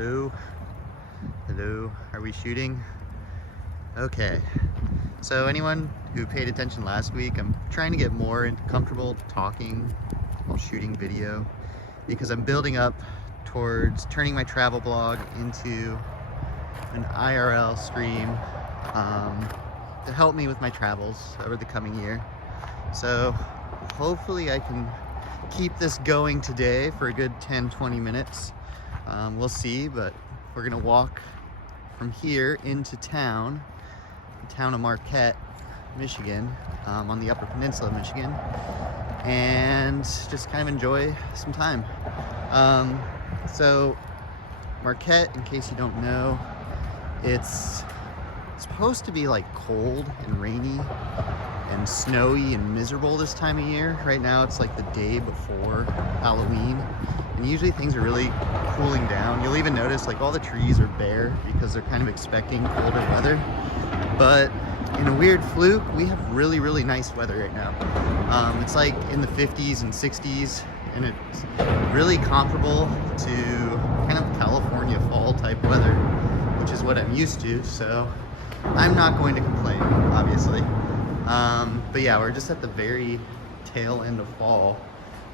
Hello? Hello? Are we shooting? Okay. So anyone who paid attention last week, I'm trying to get more comfortable talking while shooting video because I'm building up towards turning my travel blog into an IRL stream to help me with my travels over the coming year. So hopefully I can keep this going today for a good 10-20 minutes. We'll see, but we're gonna walk from here into town, the town of Marquette, Michigan, on the Upper Peninsula of Michigan, and just kind of enjoy some time. So Marquette, in case you don't know, it's supposed to be like cold and rainy and snowy and miserable this time of year. Right now it's like the day before Halloween, and usually things are really cooling down. You'll even notice like all the trees are bare because they're kind of expecting colder weather. But in a weird fluke, we have really nice weather right now. It's like in the 50s and 60s, and it's really comparable to kind of California fall type weather, which is what I'm used to, so I'm not going to complain, obviously. But yeah, we're just at the very tail end of fall,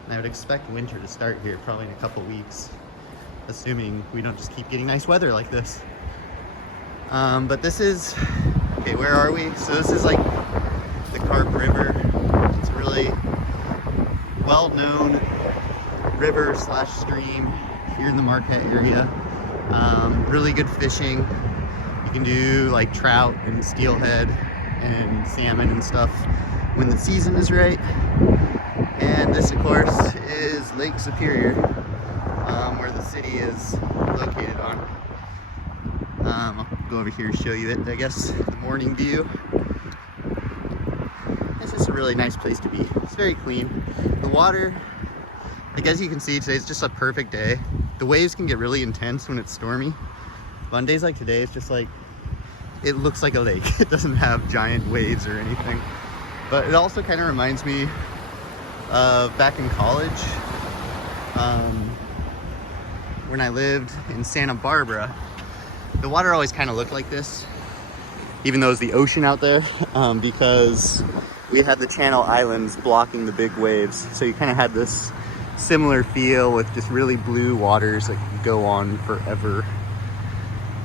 and I would expect winter to start here probably in a couple weeks, assuming we don't just keep getting nice weather like this. But this is, okay, where are we? So this is like the Carp River. It's a really well-known river slash stream here in the Marquette area. Really good fishing. You can do like trout and steelhead and salmon and stuff when the season is right. And this, of course, is Lake Superior, where the city is located on. I'll go over here and show you it, I guess, the morning view. It's just a really nice place to be. It's very clean. The water, like as you can see, today's just a perfect day. The waves can get really intense when it's stormy. But on days like today, it's just like, it looks like a lake. It doesn't have giant waves or anything. But it also kind of reminds me of back in college, when I lived in Santa Barbara. The water always kind of looked like this, even though it's the ocean out there, because we had the Channel Islands blocking the big waves. So you kind of had this similar feel with just really blue waters that could go on forever.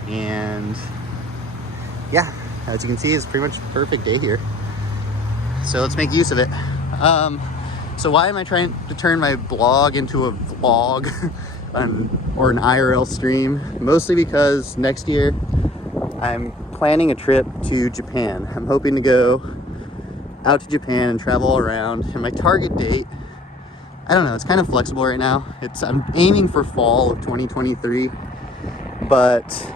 And yeah, as you can see, it's pretty much the perfect day here. So let's make use of it. So why am I trying to turn my blog into a vlog or an IRL stream? Mostly because next year I'm planning a trip to Japan. I'm hoping to go out to Japan and travel all around. And my target date, I don't know, it's kind of flexible right now. I'm aiming for fall of 2023, but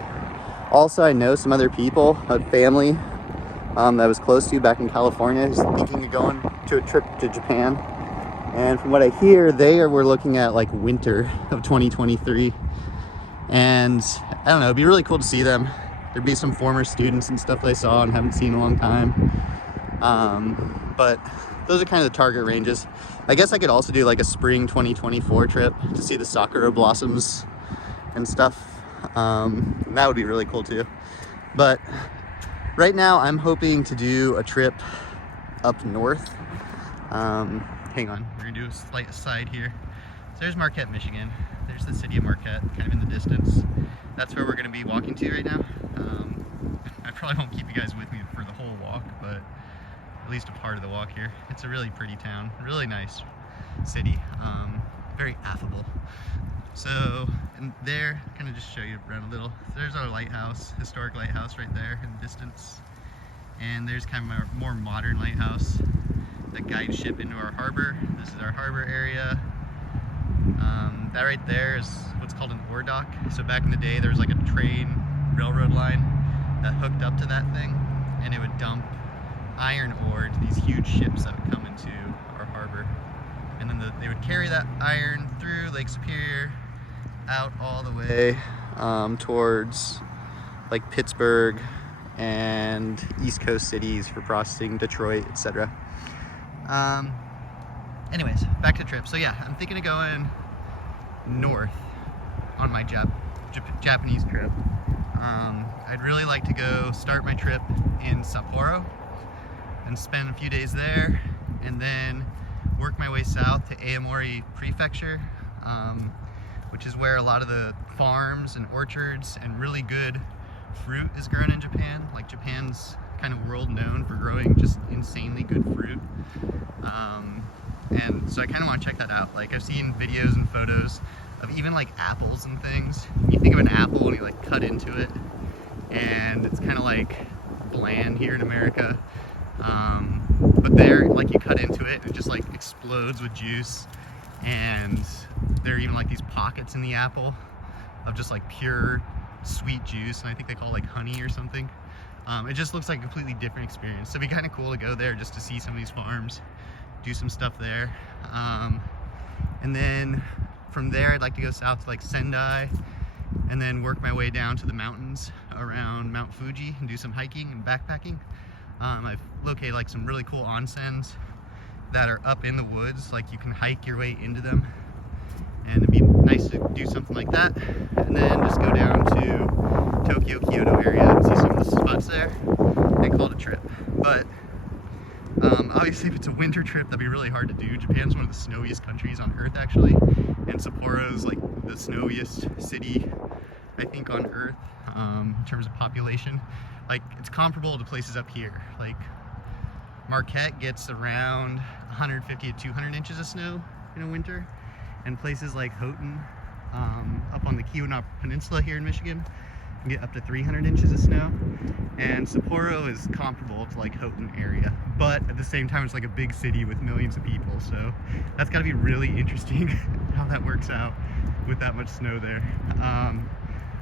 also I know some other people, a family that I was close to back in California is thinking of going to a trip to Japan. And from what I hear, we're looking at like winter of 2023. And I don't know, it'd be really cool to see them. There'd be some former students and stuff that I saw and haven't seen in a long time. But those are kind of the target ranges. I guess I could also do like a spring 2024 trip to see the sakura blossoms and stuff. And that would be really cool too. But right now I'm hoping to do a trip up north. Hang on, we're gonna do a slight aside here. So there's Marquette, Michigan. There's the city of Marquette, kind of in the distance. That's where we're gonna be walking to right now. I probably won't keep you guys with me for the whole walk, but at least a part of the walk here. It's a really pretty town, really nice city, very affable. So, and there, kind of just show you around a little. There's our lighthouse, historic lighthouse right there in the distance. And there's kind of a more modern lighthouse that guides ship into our harbor. This is our harbor area. That right there is what's called an ore dock. So back in the day, there was like a railroad line that hooked up to that thing, and it would dump iron ore to these huge ships that would come into our harbor. And then they would carry that iron through Lake Superior, out all the way towards like Pittsburgh and East Coast cities for processing, Detroit, etc. Anyways, back to the trip. So yeah, I'm thinking of going north on my Japanese trip. I'd really like to go start my trip in Sapporo and spend a few days there, and then work my way south to Aomori Prefecture, which is where a lot of the farms and orchards and really good fruit is grown in Japan. Like, Japan's kind of world known for growing just insanely good fruit. And so I kind of want to check that out. Like, I've seen videos and photos of even like apples and things. You think of an apple and you like cut into it, and it's kind of like bland here in America. But there, like, you cut into it and it just like explodes with juice, and there are even like these pockets in the apple of just like pure sweet juice, and I think they call it like honey or something. It just looks like a completely different experience. So it'd be kind of cool to go there just to see some of these farms, do some stuff there. And then from there I'd like to go south to like Sendai, and then work my way down to the mountains around Mount Fuji and do some hiking and backpacking. I've located like some really cool onsens that are up in the woods, like you can hike your way into them, and it'd be nice to do something like that. And then just go down to Tokyo, Kyoto area and see some of the spots there and call it a trip. But obviously, if it's a winter trip, that'd be really hard to do. Japan's one of the snowiest countries on earth, actually, and Sapporo is like the snowiest city, I think, on earth, in terms of population. Like, it's comparable to places up here. Like, Marquette gets around 150 to 200 inches of snow in a winter, and places like Houghton, up on the Keweenaw Peninsula here in Michigan, can get up to 300 inches of snow. And Sapporo is comparable to like Houghton area, but at the same time it's like a big city with millions of people, so that's got to be really interesting how that works out with that much snow there.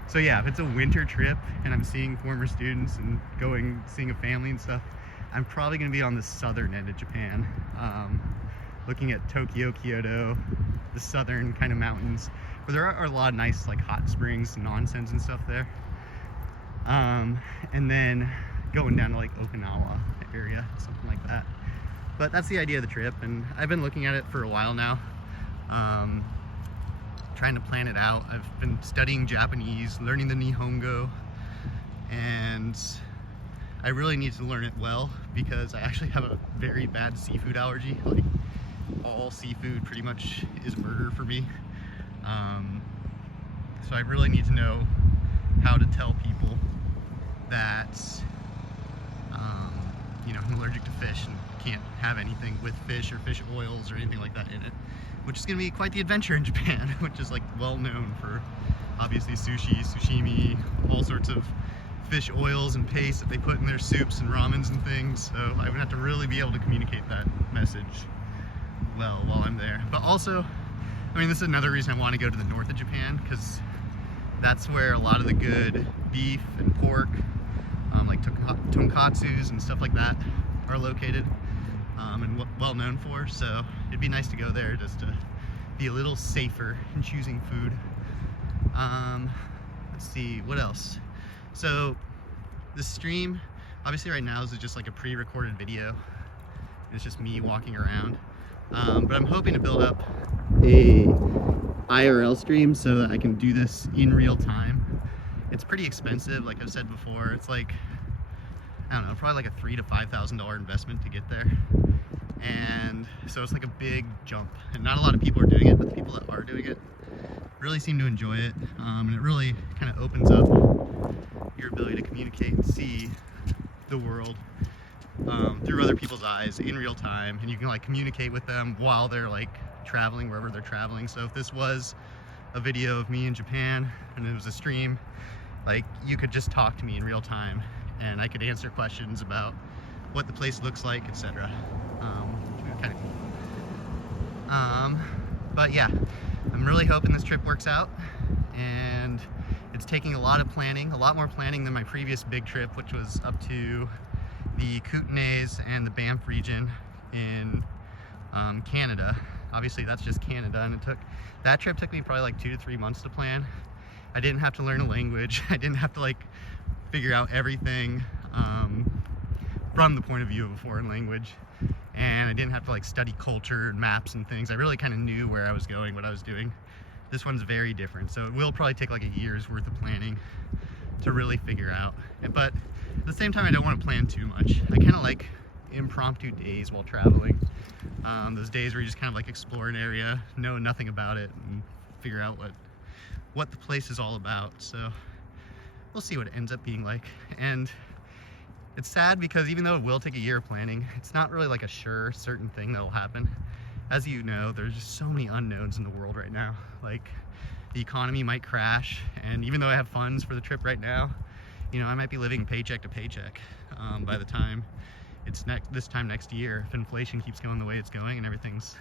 So yeah, if it's a winter trip and I'm seeing former students and seeing a family and stuff, I'm probably going to be on the southern end of Japan, looking at Tokyo, Kyoto, the southern kind of mountains, where there are a lot of nice like hot springs and onsens and stuff there. And then going down to like Okinawa area, something like that. But that's the idea of the trip, and I've been looking at it for a while now, trying to plan it out. I've been studying Japanese, learning the Nihongo, and I really need to learn it well because I actually have a very bad seafood allergy. Like, all seafood pretty much is murder for me. So I really need to know how to tell people that, you know, I'm allergic to fish and can't have anything with fish or fish oils or anything like that in it, which is going to be quite the adventure in Japan, which is like well known for obviously sushi, sashimi, all sorts of fish oils and paste that they put in their soups and ramens and things. So I would have to really be able to communicate that message well while I'm there. But also, I mean, this is another reason I want to go to the north of Japan, because that's where a lot of the good beef and pork, like tonkatsus and stuff like that, are located, and well known for. So it'd be nice to go there just to be a little safer in choosing food. Let's see, what else? So the stream, obviously right now, is just like a pre-recorded video. It's just me walking around. But I'm hoping to build up a IRL stream so that I can do this in real time. It's pretty expensive, like I've said before. It's like, I don't know, probably like a $3,000 to $5,000 investment to get there. And so it's like a big jump. And not a lot of people are doing it, but the people that are doing it really seem to enjoy it. And it really kind of opens up your ability to communicate and see the world through other people's eyes in real time, and you can like communicate with them while they're like traveling wherever they're traveling. So if this was a video of me in Japan and it was a stream, like, you could just talk to me in real time and I could answer questions about what the place looks like, etc. Kind of cool. But yeah, I'm really hoping this trip works out, and it's taking a lot of planning, a lot more planning than my previous big trip, which was up to the Kootenays and the Banff region in Canada. Obviously that's just Canada, and that trip took me probably like 2 to 3 months to plan. I didn't have to learn a language. I didn't have to like figure out everything from the point of view of a foreign language, and I didn't have to like study culture and maps and things. I really kind of knew where I was going, what I was doing. This one's very different, so it will probably take like a year's worth of planning to really figure out. But at the same time, I don't want to plan too much. I kind of like impromptu days while traveling. Those days where you just kind of like explore an area, know nothing about it, and figure out what the place is all about. So we'll see what it ends up being like. And it's sad because even though it will take a year of planning, it's not really like a certain thing that'll happen. As you know, there's just so many unknowns in the world right now. Like, the economy might crash, and even though I have funds for the trip right now, you know, I might be living paycheck to paycheck by the time it's this time next year, if inflation keeps going the way it's going and everything's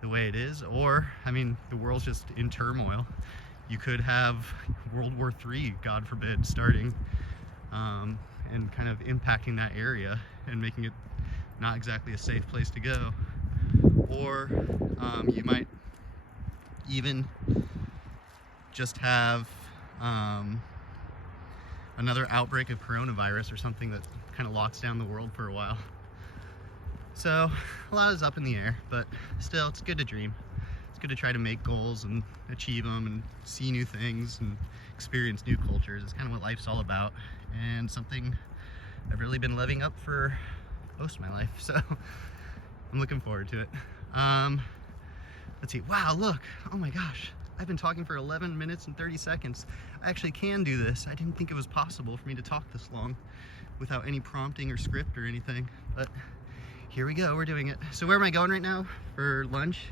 the way it is. Or, I mean, the world's just in turmoil. You could have World War III, God forbid, starting, and kind of impacting that area and making it not exactly a safe place to go. Or you might even just have another outbreak of coronavirus or something that kind of locks down the world for a while. So a lot is up in the air, but still, it's good to dream. It's good to try to make goals and achieve them and see new things and experience new cultures. It's kind of what life's all about, and something I've really been living up for most of my life, so I'm looking forward to it. Let's see. Wow, look. Oh my gosh. I've been talking for 11 minutes and 30 seconds. I actually can do this. I didn't think it was possible for me to talk this long without any prompting or script or anything, but here we go. We're doing it. So where am I going right now for lunch?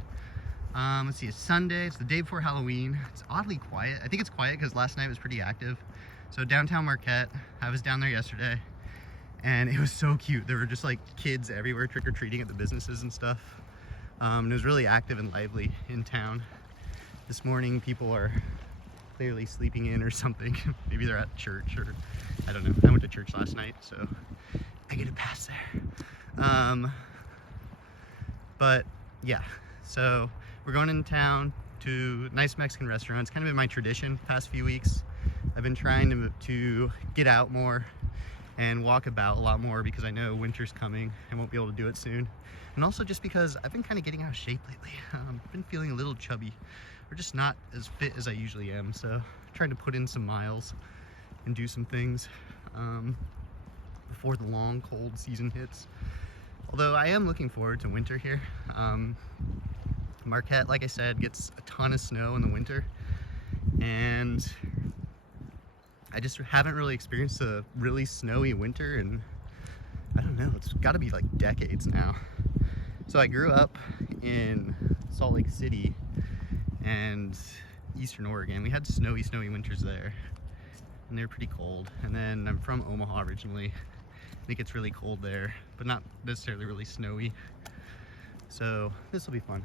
Let's see. It's Sunday. It's the day before Halloween. It's oddly quiet. I think it's quiet because last night was pretty active. So downtown Marquette. I was down there yesterday, and it was so cute. There were just like kids everywhere trick-or-treating at the businesses and stuff. It was really active and lively in town. This morning, people are clearly sleeping in or something. Maybe they're at church, or I don't know. I went to church last night, so I get a pass there. But yeah, so we're going in town to a nice Mexican restaurant. It's kind of been my tradition the past few weeks. I've been trying to get out more and walk about a lot more because I know winter's coming. I won't be able to do it soon. And also just because I've been kind of getting out of shape lately. I've been feeling a little chubby, or just not as fit as I usually am. So I'm trying to put in some miles and do some things before the long cold season hits. Although I am looking forward to winter here. Marquette, like I said, gets a ton of snow in the winter, and I just haven't really experienced a really snowy winter, and I don't know, it's got to be like decades now. So I grew up in Salt Lake City and Eastern Oregon. We had snowy winters there, and they were pretty cold. And then I'm from Omaha originally. I think it's really cold there, but not necessarily really snowy. So this will be fun.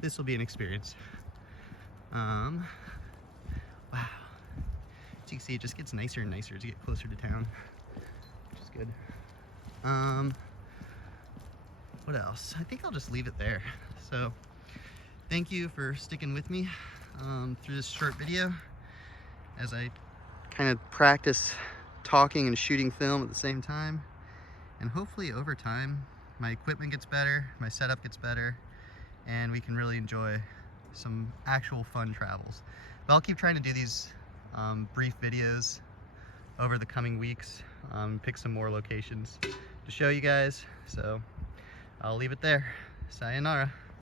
This will be an experience. Wow. As you can see, it just gets nicer and nicer as you get closer to town, which is good. What else? I think I'll just leave it there. So thank you for sticking with me through this short video as I kind of practice talking and shooting film at the same time. And hopefully over time, my equipment gets better, my setup gets better, and we can really enjoy some actual fun travels. But I'll keep trying to do these brief videos over the coming weeks, pick some more locations to show you guys. So I'll leave it there. Sayonara.